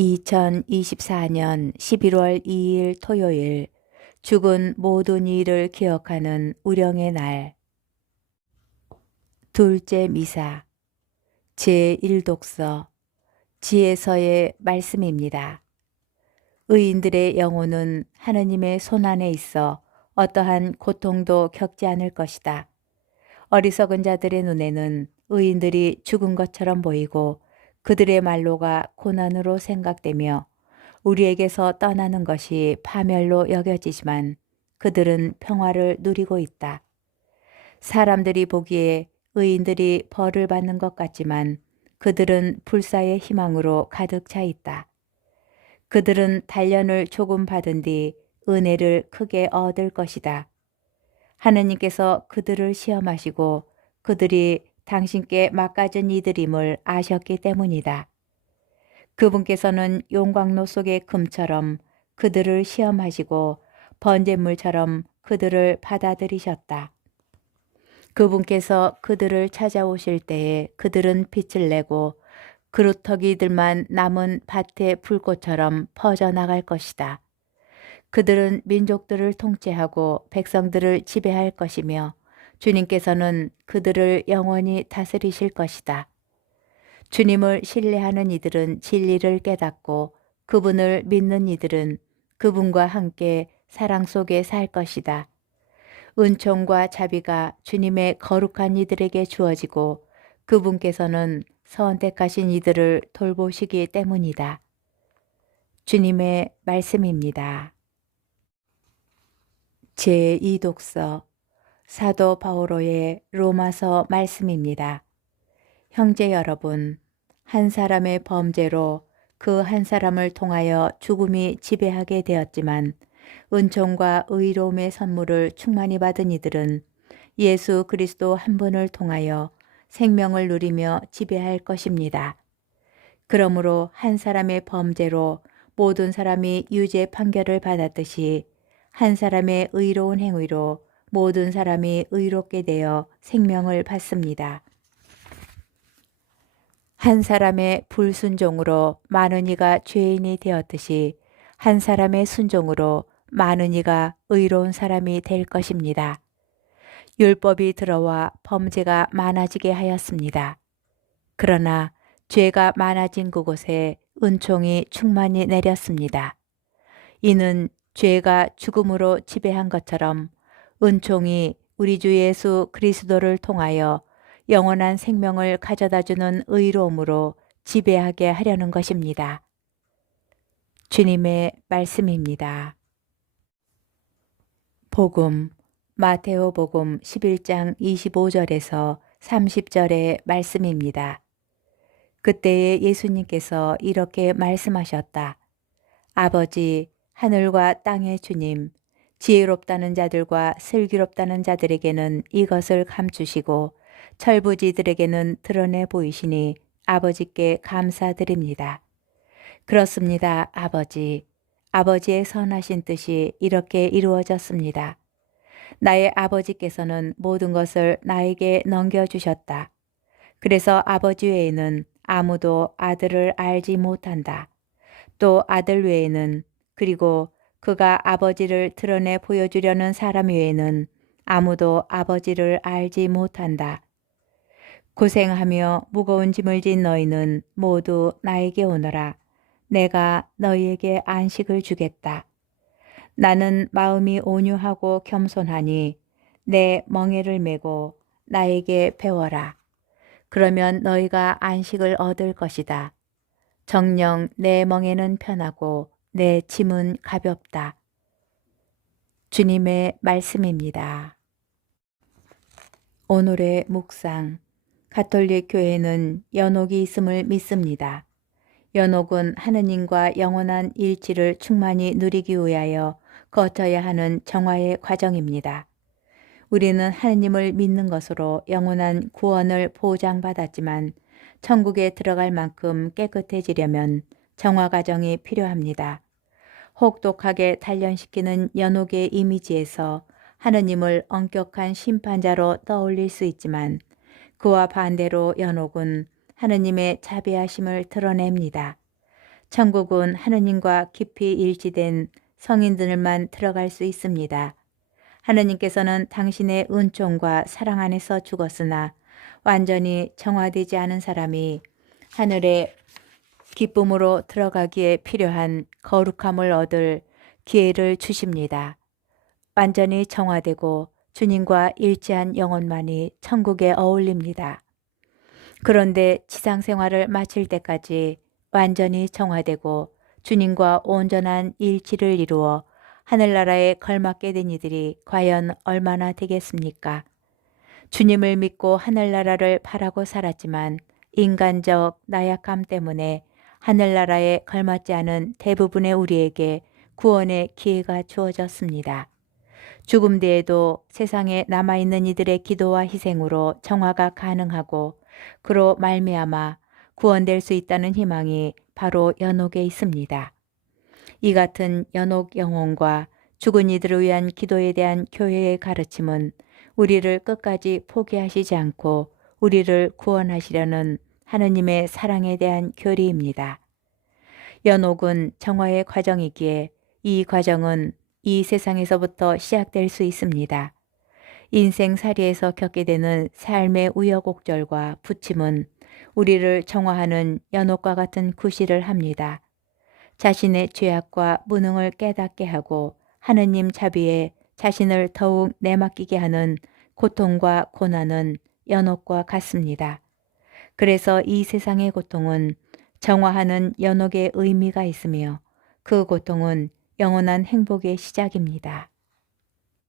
2024년 11월 2일 토요일 죽은 모든 이를 기억하는 우령의 날 둘째 미사 제1독서 지혜서의 말씀입니다. 의인들의 영혼은 하느님의 손안에 있어 어떠한 고통도 겪지 않을 것이다. 어리석은 자들의 눈에는 의인들이 죽은 것처럼 보이고 그들의 말로가 고난으로 생각되며 우리에게서 떠나는 것이 파멸로 여겨지지만 그들은 평화를 누리고 있다. 사람들이 보기에 의인들이 벌을 받는 것 같지만 그들은 불사의 희망으로 가득 차 있다. 그들은 단련을 조금 받은 뒤 은혜를 크게 얻을 것이다. 하느님께서 그들을 시험하시고 그들이 당신께 막가진 이들임을 아셨기 때문이다. 그분께서는 용광로 속의 금처럼 그들을 시험하시고 번제물처럼 그들을 받아들이셨다. 그분께서 그들을 찾아오실 때에 그들은 빛을 내고 그루터기들만 남은 밭의 불꽃처럼 퍼져나갈 것이다. 그들은 민족들을 통치하고 백성들을 지배할 것이며 주님께서는 그들을 영원히 다스리실 것이다. 주님을 신뢰하는 이들은 진리를 깨닫고 그분을 믿는 이들은 그분과 함께 사랑 속에 살 것이다. 은총과 자비가 주님의 거룩한 이들에게 주어지고 그분께서는 선택하신 이들을 돌보시기 때문이다. 주님의 말씀입니다. 제2독서 사도 바오로의 로마서 말씀입니다. 형제 여러분, 한 사람의 범죄로 그 한 사람을 통하여 죽음이 지배하게 되었지만 은총과 의로움의 선물을 충만히 받은 이들은 예수 그리스도 한 분을 통하여 생명을 누리며 지배할 것입니다. 그러므로 한 사람의 범죄로 모든 사람이 유죄 판결을 받았듯이 한 사람의 의로운 행위로 모든 사람이 의롭게 되어 생명을 받습니다. 한 사람의 불순종으로 많은 이가 죄인이 되었듯이 한 사람의 순종으로 많은 이가 의로운 사람이 될 것입니다. 율법이 들어와 범죄가 많아지게 하였습니다. 그러나 죄가 많아진 그곳에 은총이 충만히 내렸습니다. 이는 죄가 죽음으로 지배한 것처럼 은총이 우리 주 예수 그리스도를 통하여 영원한 생명을 가져다주는 의로움으로 지배하게 하려는 것입니다. 주님의 말씀입니다. 복음 마테오복음 11장 25절에서 30절의 말씀입니다. 그때에 예수님께서 이렇게 말씀하셨다. 아버지, 하늘과 땅의 주님, 지혜롭다는 자들과 슬기롭다는 자들에게는 이것을 감추시고 철부지들에게는 드러내 보이시니 아버지께 감사드립니다. 그렇습니다, 아버지. 아버지의 선하신 뜻이 이렇게 이루어졌습니다. 나의 아버지께서는 모든 것을 나에게 넘겨주셨다. 그래서 아버지 외에는 아무도 아들을 알지 못한다. 또 아들 외에는 그리고 그가 아버지를 드러내 보여주려는 사람 외에는 아무도 아버지를 알지 못한다. 고생하며 무거운 짐을 진 너희는 모두 나에게 오너라. 내가 너희에게 안식을 주겠다. 나는 마음이 온유하고 겸손하니 내 멍에를 메고 나에게 배워라. 그러면 너희가 안식을 얻을 것이다. 정녕 내 멍에는 편하고 내 짐은 가볍다. 주님의 말씀입니다. 오늘의 묵상. 가톨릭 교회는 연옥이 있음을 믿습니다. 연옥은 하느님과 영원한 일치를 충만히 누리기 위하여 거쳐야 하는 정화의 과정입니다. 우리는 하느님을 믿는 것으로 영원한 구원을 보장받았지만 천국에 들어갈 만큼 깨끗해지려면 정화 과정이 필요합니다. 혹독하게 단련시키는 연옥의 이미지에서 하느님을 엄격한 심판자로 떠올릴 수 있지만 그와 반대로 연옥은 하느님의 자비하심을 드러냅니다. 천국은 하느님과 깊이 일치된 성인들만 들어갈 수 있습니다. 하느님께서는 당신의 은총과 사랑 안에서 죽었으나 완전히 정화되지 않은 사람이 하늘의 기쁨으로 들어가기에 필요한 거룩함을 얻을 기회를 주십니다. 완전히 정화되고 주님과 일치한 영혼만이 천국에 어울립니다. 그런데 지상 생활을 마칠 때까지 완전히 정화되고 주님과 온전한 일치를 이루어 하늘나라에 걸맞게 된 이들이 과연 얼마나 되겠습니까? 주님을 믿고 하늘나라를 바라고 살았지만 인간적 나약함 때문에 하늘나라에 걸맞지 않은 대부분의 우리에게 구원의 기회가 주어졌습니다. 죽음 뒤에도 세상에 남아있는 이들의 기도와 희생으로 정화가 가능하고 그로 말미암아 구원될 수 있다는 희망이 바로 연옥에 있습니다. 이 같은 연옥 영혼과 죽은 이들을 위한 기도에 대한 교회의 가르침은 우리를 끝까지 포기하시지 않고 우리를 구원하시려는 하느님의 사랑에 대한 교리입니다. 연옥은 정화의 과정이기에 이 과정은 이 세상에서부터 시작될 수 있습니다. 인생살이에서 겪게 되는 삶의 우여곡절과 부침은 우리를 정화하는 연옥과 같은 구실을 합니다. 자신의 죄악과 무능을 깨닫게 하고 하느님 자비에 자신을 더욱 내맡기게 하는 고통과 고난은 연옥과 같습니다. 그래서 이 세상의 고통은 정화하는 연옥의 의미가 있으며 그 고통은 영원한 행복의 시작입니다.